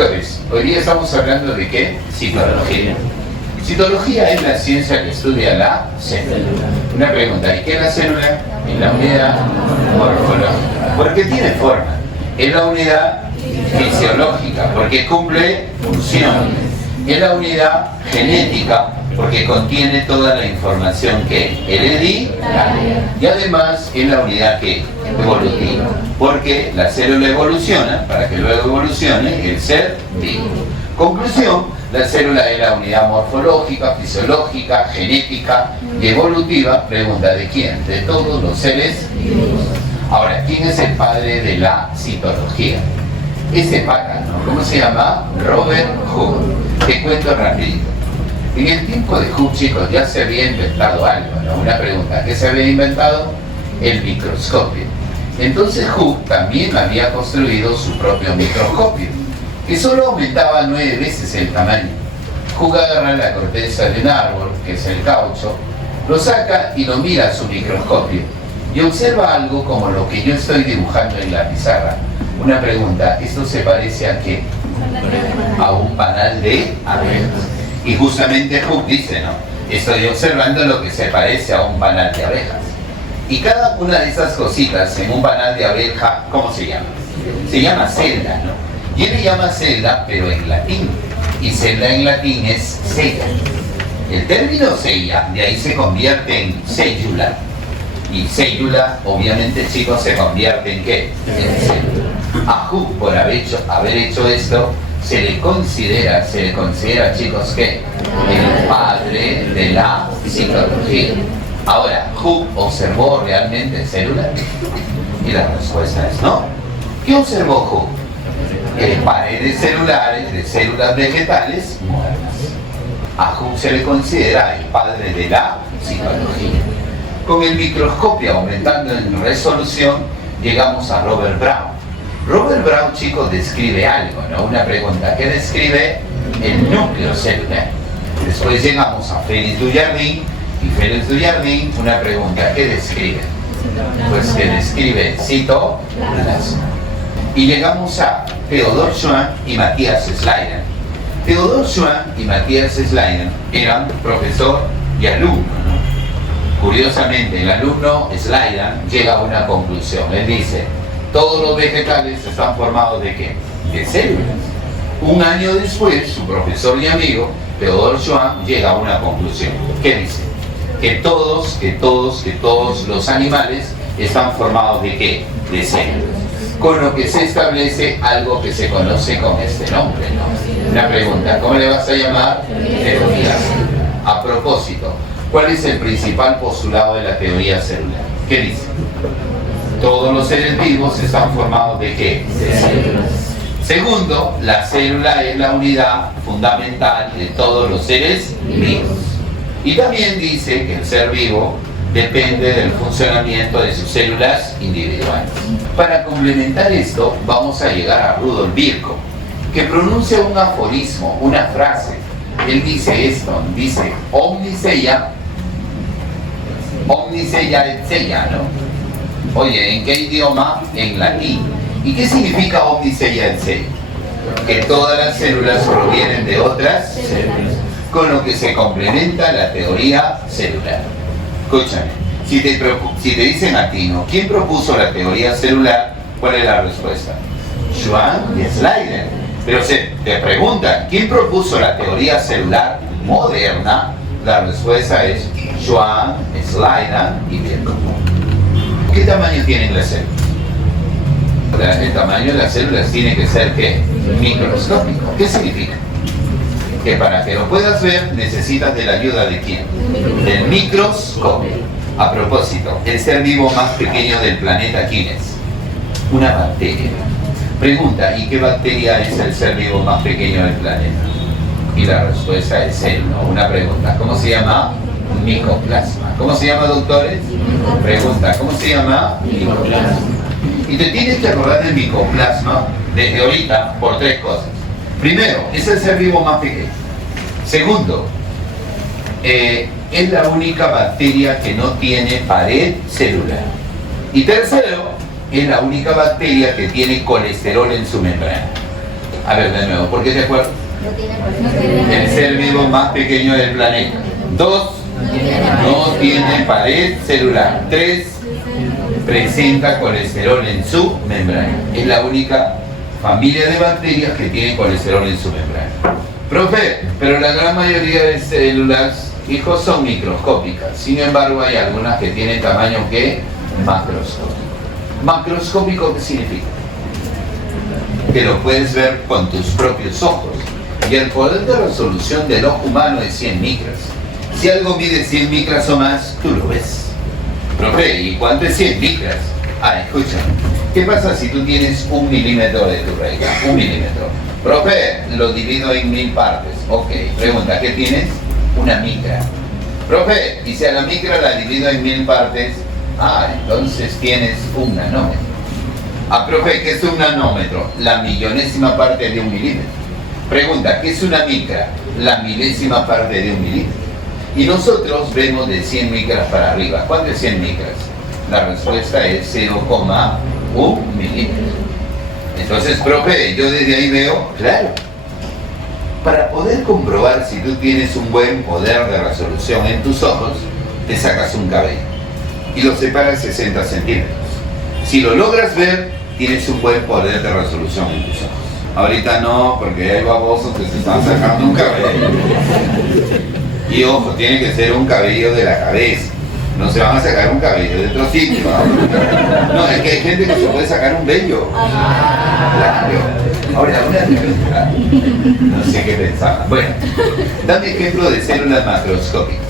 Doctores, hoy día estamos hablando de ¿qué? Citología. Citología es la ciencia que estudia la célula. Una pregunta, ¿y qué es la célula? Es la unidad morfológica, porque tiene forma. Es la unidad fisiológica, porque cumple funciones. Es la unidad genética, porque contiene toda la información que hereditaria. Y además es la unidad que evolutiva, porque la célula evoluciona para que luego evolucione el ser vivo. Conclusión, la célula es la unidad morfológica, fisiológica, genética y evolutiva. Pregunta, ¿de quién? De todos los seres vivos. Ahora, ¿quién es el padre de la citología? Ese pata, ¿no? ¿Cómo se llama? Robert Hooke. Te cuento rapidito. En el tiempo de Hooke, chicos, ya se había inventado algo, ¿no? Una pregunta, ¿qué se había inventado? El microscopio. Entonces Hooke también había construido su propio microscopio, que solo aumentaba 9 veces el tamaño. Hooke agarra la corteza de un árbol, que es el caucho, lo saca y lo mira a su microscopio y observa algo como lo que yo estoy dibujando en la pizarra. Una pregunta, ¿esto se parece a qué? A un panal de abejas. Y justamente Hooke dice, ¿no? Estoy observando lo que se parece a un panal de abejas. Y cada una de esas cositas en un panal de abeja, ¿cómo se llama? Se llama celda, ¿no? Y él le llama celda, pero en latín. Y celda en latín es cella. El término cella, de ahí se convierte en célula. Y célula, obviamente, chicos, se convierte en ¿qué? En célula. A Hooke, por haber hecho esto, se le considera, chicos, que el padre de la citología. Ahora, ¿Hooke observó realmente células? Y la respuesta es no. ¿Qué observó Hooke? Paredes celulares de células vegetales muertas. A Hooke se le considera el padre de la citología. Con el microscopio aumentando en resolución, llegamos a Robert Brown. Robert Brown, chicos, describe algo, ¿no? Una pregunta, ¿qué describe? El núcleo celular. Después llegamos a Félix Dujardin, y Félix Dujardin, una pregunta, ¿qué describe? Pues que describe citoplasma. Y llegamos a Theodor Schwann y Matthias Schleiden. Theodor Schwann y Matthias Schleiden eran profesor y alumno, ¿no? Curiosamente, el alumno Schleiden llega a una conclusión. Él dice, todos los vegetales están formados ¿de qué? De células. Un año después, su profesor y amigo, Theodor Schwann, llega a una conclusión. ¿Qué dice? Que todos los animales están formados ¿de qué? De células. Con lo que se establece algo que se conoce con este nombre, ¿no? Una pregunta, ¿cómo le vas a llamar? Teoría celular. A propósito, ¿cuál es el principal postulado de la teoría celular? ¿Qué dice? Todos los seres vivos están formados ¿de qué? De células. Segundo, la célula es la unidad fundamental de todos los seres vivos. Y también dice que el ser vivo depende del funcionamiento de sus células individuales. Para complementar esto, vamos a llegar a Rudolf Virchow, que pronuncia un aforismo, una frase. Él dice esto, dice, omnis ea et ea, ¿no? Oye, ¿en qué idioma? En latín. ¿Y qué significa omnis ea et ea? Que todas las células provienen de otras células, con lo que se complementa la teoría celular. Escúchame, si te dicen a ti, ¿no? ¿Quién propuso la teoría celular? ¿Cuál es la respuesta? Schwann y Schleiden. Pero te preguntan, ¿quién propuso la teoría celular moderna? La respuesta es Schwann, Schleiden y Virchow. ¿Qué tamaño tienen las células? El tamaño de las células tiene que ser ¿qué? Microscópico. ¿Qué significa? Que para que lo puedas ver necesitas de la ayuda de ¿quién? Del microscopio. A propósito, el ser vivo más pequeño del planeta, ¿quién es? Una bacteria. Pregunta, ¿y qué bacteria es el ser vivo más pequeño del planeta? Y la respuesta es él, ¿no? Una pregunta, ¿cómo se llama? Micoplasma. ¿Cómo se llama, doctores? Pregunta, ¿cómo se llama? Micoplasma. Y te tienes que acordar del micoplasma desde ahorita por 3 cosas. Primero, es el ser vivo más pequeño. Segundo, es la única bacteria que no tiene pared celular. Y tercero, es la única bacteria que tiene colesterol en su membrana. A ver, de nuevo, ¿por qué te acuerdas? El ser vivo más pequeño del planeta. 2, no tiene pared celular. 3, presenta colesterol en su membrana. Es la única familia de bacterias que tiene colesterol en su membrana. Profe, pero la gran mayoría de células, hijos, son microscópicas. Sin embargo, hay algunas que tienen tamaño que macroscópico. ¿Macroscópico qué significa? Que lo puedes ver con tus propios ojos. Y el poder de resolución del ojo humano es 100 micras. Si algo mide 100 micras o más, tú lo ves. Profe, ¿y cuánto es 100 micras? Escucha, ¿qué pasa si tú tienes 1 milímetro de tu regla? 1 milímetro. Profe, lo divido en 1000 partes. Ok, pregunta, ¿qué tienes? Una micra. Profe, y si a la micra la divido en 1000 partes, entonces tienes un nanómetro. Profe, ¿qué es un nanómetro? La millonésima parte de 1 milímetro. Pregunta, ¿qué es una micra? La milésima parte de 1 milímetro. Y nosotros vemos de 100 micras para arriba. ¿Cuánto es 100 micras? La respuesta es 0,1 milímetro. Entonces, profe, yo desde ahí veo, claro, para poder comprobar si tú tienes un buen poder de resolución en tus ojos, te sacas un cabello y lo separas 60 centímetros. Si lo logras ver, tienes un buen poder de resolución en tus ojos. Ahorita no, porque hay babosos que se están sacando un cabello. Y ojo, tiene que ser un cabello de la cabeza. No se van a sacar un cabello de otro sitio. No, es que hay gente que se puede sacar un vello. Claro. Ahora, una pregunta. No sé qué pensaba. Bueno, dame ejemplo de células macroscópicas.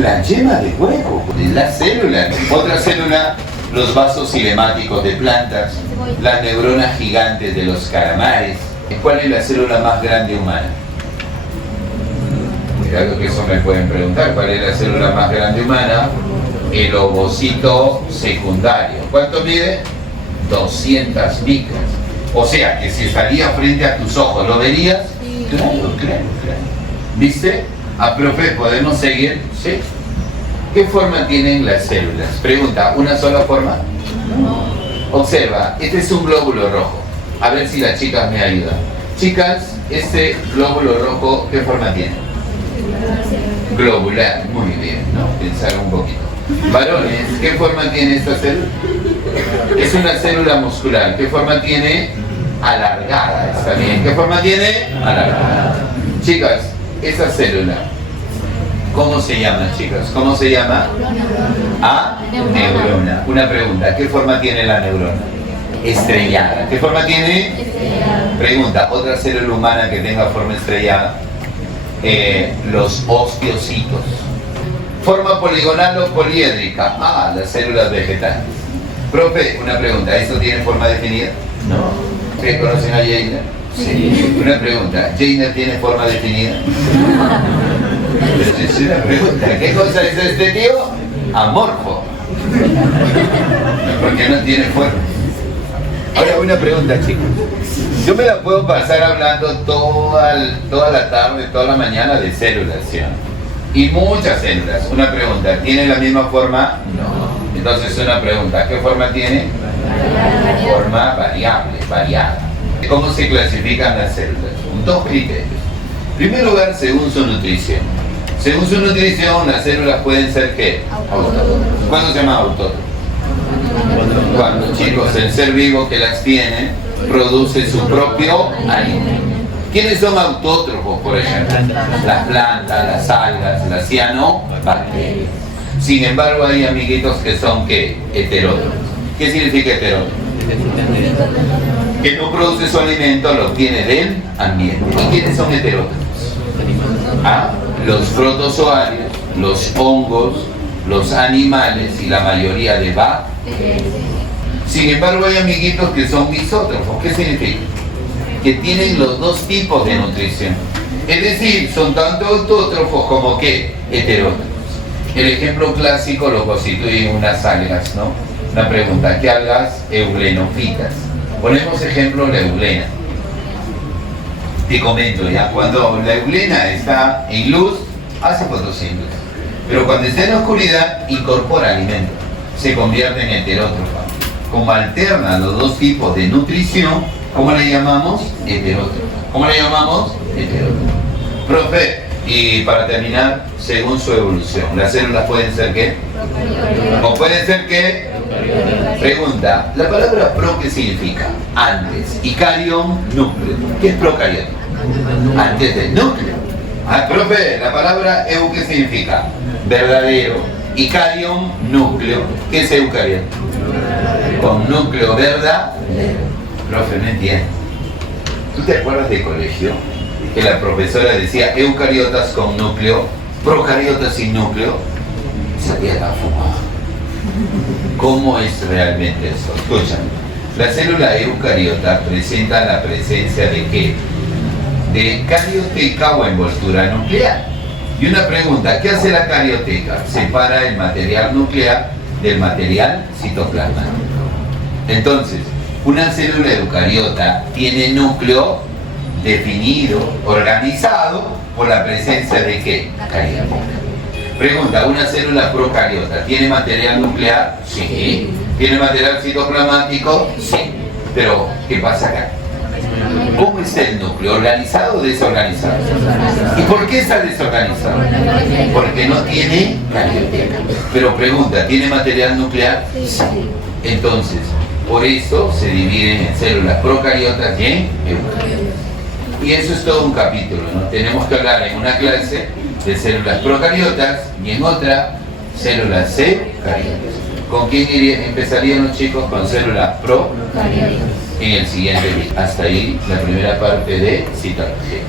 La yema de huevo, la célula. Otra célula, los vasos cinemáticos de plantas, las neuronas gigantes de los calamares. ¿Cuál es la célula más grande humana? Algo que eso me pueden preguntar, ¿cuál es la célula más grande humana? El ovocito secundario. ¿Cuánto mide? 200 micras. O sea, que si salía frente a tus ojos, ¿lo verías? Claro. ¿Viste? Profe, ¿podemos seguir? Sí. ¿Qué forma tienen las células? Pregunta, ¿una sola forma? No. Observa, este es un glóbulo rojo. A ver si las chicas me ayudan. Chicas, este glóbulo rojo, ¿qué forma tiene? Globular, muy bien, ¿no? Pensar un poquito. Varones, ¿qué forma tiene esta célula? Es una célula muscular. ¿Qué forma tiene? Alargada, está bien. ¿Qué forma tiene? Alargada. Chicas, esa célula, ¿cómo se llama, chicas? ¿Cómo se llama? Neurona. Una pregunta, ¿qué forma tiene la neurona? Estrellada. ¿Qué forma tiene? Estrellada. Pregunta, ¿otra célula humana que tenga forma estrellada? Los osteocitos. Forma poligonal o poliédrica. Las células vegetales. Profe, una pregunta, ¿esto tiene forma definida? No. ¿Ustedes conocen a Jainer? Sí. Una pregunta, ¿Jainer tiene forma definida? Pero es una pregunta, ¿qué cosa es este tío? Amorfo. Porque no tiene forma. Ahora una pregunta, chicos. Yo me la puedo pasar hablando toda la tarde, toda la mañana de células, ¿sí? Y muchas células. Una pregunta, ¿tiene la misma forma? No. Entonces una pregunta, ¿qué forma tiene? Forma variable, variada. ¿Cómo se clasifican las células? Con 2 criterios. En primer lugar, según su nutrición. Según su nutrición, las células pueden ser ¿qué? Autótrofas. ¿Cuándo se llama autótrofo? Cuando, chicos, el ser vivo que las tiene produce su propio alimento. ¿Quiénes son autótrofos, por ejemplo? Las plantas, las algas, las cianobacterias. Sin embargo, hay amiguitos que son ¿qué? Heterótrofos. ¿Qué significa heterótrofo? Que no produce su alimento, lo obtiene del ambiente. ¿Y quiénes son heterótrofos? Los protozoarios, los hongos, los animales y la mayoría de bacterias. Sin embargo, hay amiguitos que son misótrofos. ¿Qué significa? Que tienen los 2 tipos de nutrición. Es decir, son tanto autótrofos como ¿qué? Heterótrofos. El ejemplo clásico lo constituyen unas algas, ¿no? Una pregunta, ¿qué algas? Euglenofítas. Ponemos ejemplo la euglena. Te comento ya, cuando la euglena está en luz, hace fotosíntesis. Pero cuando está en oscuridad, incorpora alimento. Se convierte en heterótrofa. Como alterna los 2 tipos de nutrición, ¿Cómo le llamamos? Heterótrofa. ¿Cómo le llamamos? Heterótrofa. Profe, y para terminar, según su evolución, ¿las células pueden ser qué? ¿O pueden ser qué? Pregunta, ¿la palabra pro qué significa? Antes. Y carión, núcleo. ¿Qué es procariota? Antes del núcleo. Ah, profe, la palabra eu ¿qué significa? Verdadero. Y carión, núcleo. ¿Qué es eucariota? Con núcleo verdadero. Profe, no entiendo. ¿Tú te acuerdas de colegio? Que la profesora decía eucariotas con núcleo, procariotas sin núcleo. Esa tía está fumada. ¿Cómo es realmente eso? Escuchen, la célula eucariota presenta la presencia de ¿qué? De carioteca o envoltura nuclear. Y una pregunta, ¿qué hace la carioteca? Separa el material nuclear del material citoplasmático. Entonces, una célula eucariota tiene núcleo definido, organizado por la presencia de ¿qué? Carioteca. Pregunta, ¿una célula procariota tiene material nuclear? Sí. ¿Tiene material citoplasmático? Sí. Pero, ¿qué pasa acá? ¿Cómo es el núcleo? ¿Organizado o desorganizado? ¿Y por qué está desorganizado? Porque no tiene carioteca. Pero pregunta, ¿tiene material nuclear? Sí. Entonces, por eso se dividen en células procariotas y en eucariotas. Y eso es todo un capítulo, ¿no? Tenemos que hablar en una clase de células procariotas y en otra células eucariotas. ¿Con quién empezarían los chicos? Con células procariotas. En el siguiente video. Hasta ahí la primera parte de citología.